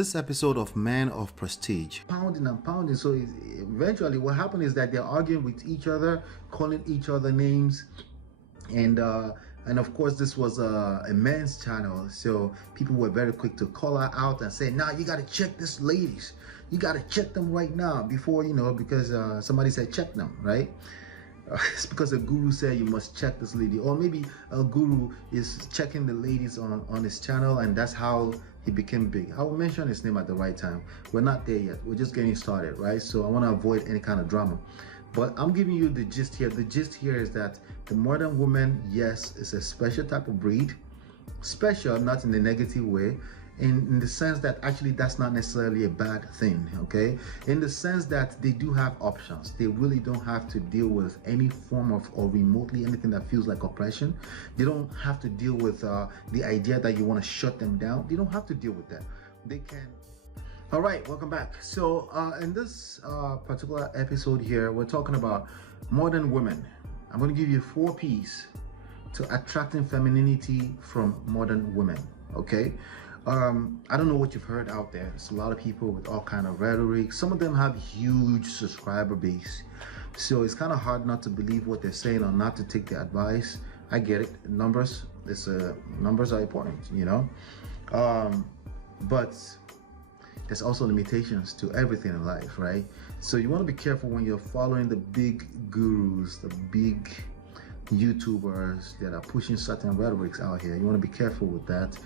This episode of Men of Prestige. Pounding and pounding. So eventually, what happened is that they're arguing with each other, calling each other names, and of course, this was a men's channel. So people were very quick to call her out and say, "Nah, you got to check this ladies. You got to check them right now before because somebody said check them, right?" It's because a guru said you must check this lady, or maybe a guru is checking the ladies on his channel, and that's how he became big. I will mention his name at the right time. We're not there yet. We're just getting started, right? So I want to avoid any kind of drama. But I'm giving you the gist here. The gist here is that the modern woman, yes, is a special type of breed. Special, not in a negative way, in the sense that actually that's not necessarily a bad thing, okay? In the sense that they do have options. They really don't have to deal with any form of or remotely anything that feels like oppression. They don't have to deal with the idea that you want to shut them down. They don't have to deal with that. They can. All right, welcome back. So in this particular episode here, we're talking about modern women. I'm going to give you 4 P's to attracting femininity from modern women, okay? I don't know what you've heard out there. There's a lot of people with all kind of rhetoric. Some of them have huge subscriber base, so it's kind of hard not to believe what they're saying or not to take their advice. I get it. Numbers are important, but there's also limitations to everything in life, right? So you want to be careful when you're following the big gurus, the big YouTubers that are pushing certain rhetorics out here. You want to be careful with that.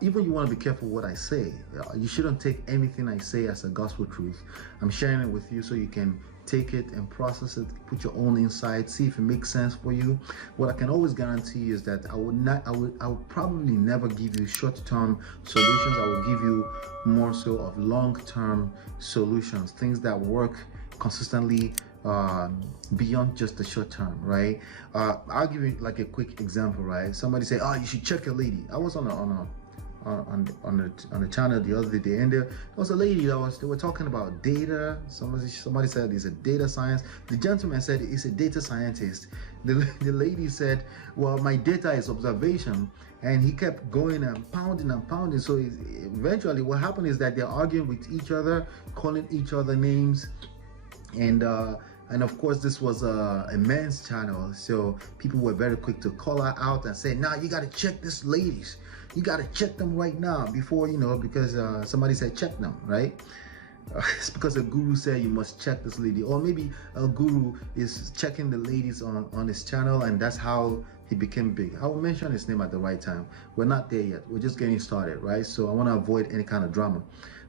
Even you want to be careful what I say. You shouldn't take anything I say as a gospel truth. I'm sharing it with you so you can take it and process it, put your own insight, see if it makes sense for you. What I can always guarantee is that I will probably never give you short-term solutions. I will give you more so of long-term solutions, things that work consistently beyond just the short term, right? I'll give you like a quick example, right? Somebody say, "Oh, you should check your lady." I was on the channel the other day, and there was a lady they were talking about data. Somebody said it's a data science. The gentleman said he's a data scientist. The lady said, "Well, my data is observation," and he kept going and pounding and pounding. So eventually, what happened is that they're arguing with each other, calling each other names, and of course, this was a men's channel, so people were very quick to call her out and say, "Nah, you got to check this ladies. You got to check them right now before because somebody said check them, right?" It's because a guru said you must check this lady, or maybe a guru is checking the ladies on his channel, and that's how he became big. I will mention his name at the right time. We're not there yet. We're just getting started, right? So I want to avoid any kind of drama.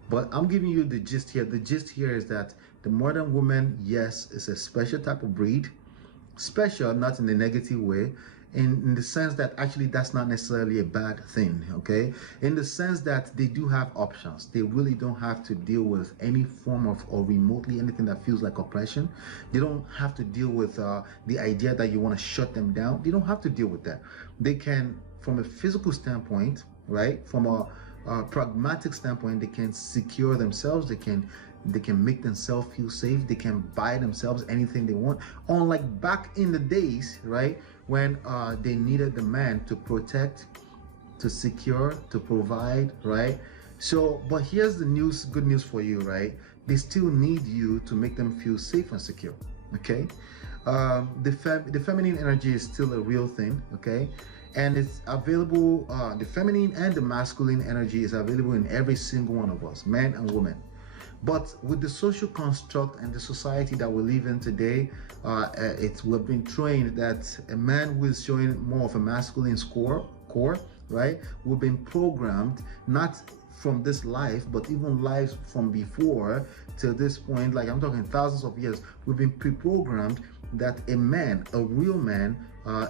But I'm giving you the gist here. The gist here is that the modern woman, yes, is a special type of breed. Special, not in a negative way, in the sense that actually that's not necessarily a bad thing, okay? In the sense that they do have options. They really don't have to deal with any form of or remotely anything that feels like oppression. They don't have to deal with the idea that you want to shut them down. They don't have to deal with that. They can, from a physical standpoint, right? From a pragmatic standpoint, they can secure themselves. They can make themselves feel safe. They can buy themselves anything they want. Unlike back in the days, right, when they needed the man to protect, to secure, to provide, right? So, but here's the good news for you, right? They still need you to make them feel safe and secure, okay? The feminine energy is still a real thing, okay? And it's available, the feminine and the masculine energy is available in every single one of us, men and women. But with the social construct and the society that we live in today, we've been trained that a man who is showing more of a masculine core, right? We've been programmed, not from this life, but even lives from before to this point, like I'm talking thousands of years, we've been pre-programmed that a man, a real man,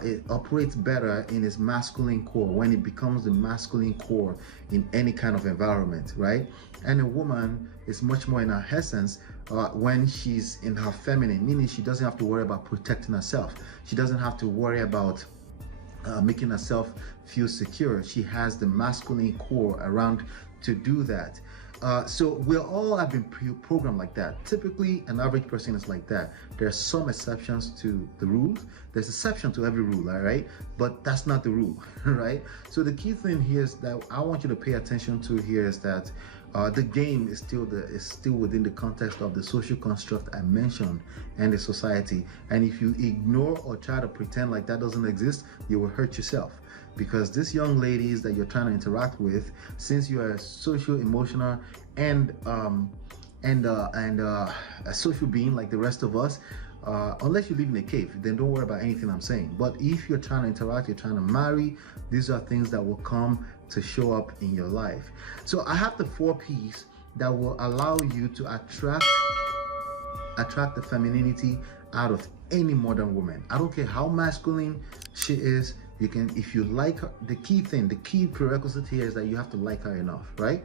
it operates better in his masculine core, when it becomes the masculine core in any kind of environment, right? And a woman is much more in her essence when she's in her feminine, meaning she doesn't have to worry about protecting herself. She doesn't have to worry about making herself feel secure. She has the masculine core around to do that. So we all have been programmed like that. Typically, an average person is like that. There are some exceptions to the rules. There's exception to every rule, all right? But that's not the rule, right? So the key thing here is that I want you to pay attention to here is that The game is still within the context of the social construct I mentioned and the society. And if you ignore or try to pretend like that doesn't exist, you will hurt yourself. Because these young ladies that you're trying to interact with, since you are a social, emotional, and a social being like the rest of us, unless you live in a cave, then don't worry about anything I'm saying. But if you're trying to interact, you're trying to marry, these are things that will come to show up in your life. So I have the 4 P's that will allow you to attract the femininity out of any modern woman. I don't care how masculine she is. You can, if you like her, the key prerequisite here is that you have to like her enough, right?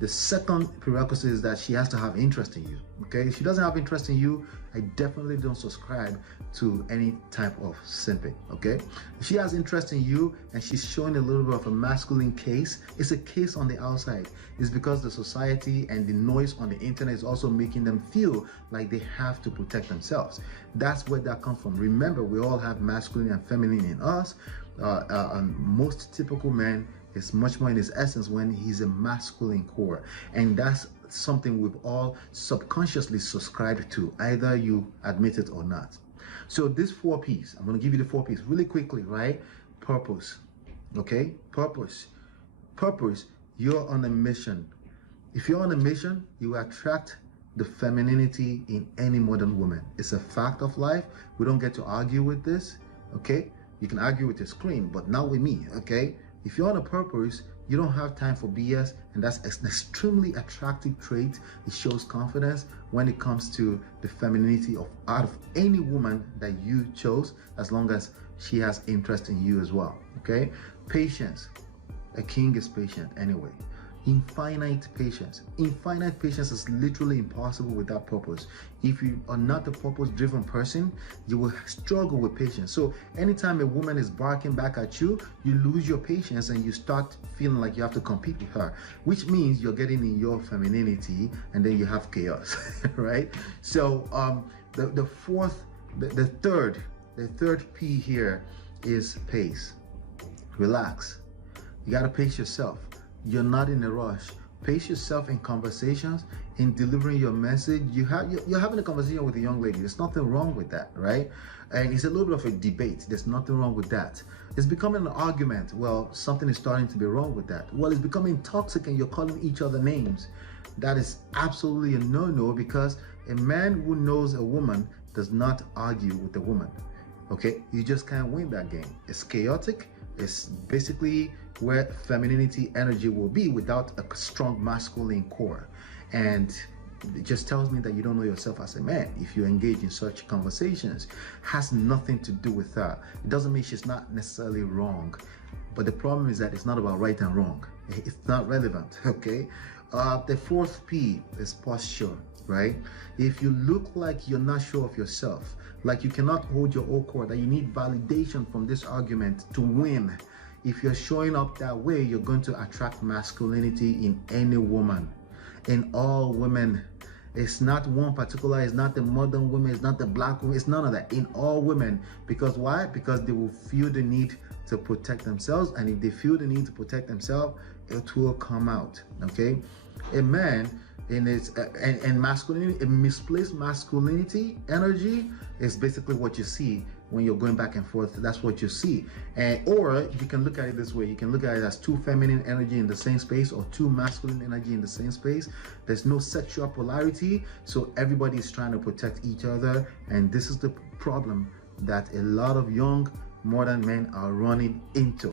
The second prerequisite is that she has to have interest in you. Okay, if she doesn't have interest in you, I definitely don't subscribe to any type of simping. Okay, if she has interest in you and she's showing a little bit of a masculine case, it's a case on the outside. It's because the society and the noise on the internet is also making them feel like they have to protect themselves. That's where that comes from. Remember, we all have masculine and feminine in us. Most typical man is much more in his essence when he's a masculine core, and that's something we've all subconsciously subscribed to, either you admit it or not. So these 4 P's, I'm going to give you the 4 P's really quickly, right? Purpose. Okay, purpose. You're on a mission. If you're on a mission, you attract the femininity in any modern woman. It's a fact of life. We don't get to argue with this. Okay, you can argue with your screen, but not with me. Okay, if you're on a purpose, you don't have time for BS, and that's an extremely attractive trait. It shows confidence when it comes to the femininity out of any woman that you chose, as long as she has interest in you as well. Okay, patience. A king is patient anyway. Infinite patience. Infinite patience is literally impossible without purpose. If you are not a purpose-driven person, you will struggle with patience. So anytime a woman is barking back at you, you lose your patience and you start feeling like you have to compete with her, which means you're getting in your femininity and then you have chaos, right? So the third P here is pace. Relax. You gotta pace yourself. You're not in a rush. Pace yourself in conversations, in delivering your message. You're having a conversation with a young lady. There's nothing wrong with that, right? And it's a little bit of a debate. There's nothing wrong with that. It's becoming an argument. Well, something is starting to be wrong with that. Well, it's becoming toxic and you're calling each other names. That is absolutely a no-no, because a man who knows a woman does not argue with a woman. Okay? You just can't win that game. It's chaotic. It's basically where femininity energy will be without a strong masculine core. And it just tells me that you don't know yourself as a man if you engage in such conversations. Has nothing to do with her. It doesn't mean she's not necessarily wrong, but the problem is that it's not about right and wrong. It's not relevant. Okay. The 4th P is posture, right? If you look like you're not sure of yourself, like you cannot hold your own core, that you need validation from this argument to win, if you're showing up that way, you're going to attract masculinity in any woman, in all women. It's not one particular, it's not the modern women, it's not the black women, it's none of that. In all women. Because why? Because they will feel the need to protect themselves, and if they feel the need to protect themselves, it will come out. Okay, a man in its and masculinity, a misplaced masculinity energy is basically what you see when you're going back and forth. That's what you see. Or you can look at it this way. You can look at it as 2 feminine energy in the same space, or 2 masculine energy in the same space. There's no sexual polarity, so everybody is trying to protect each other, and this is the problem that a lot of young modern men are running into.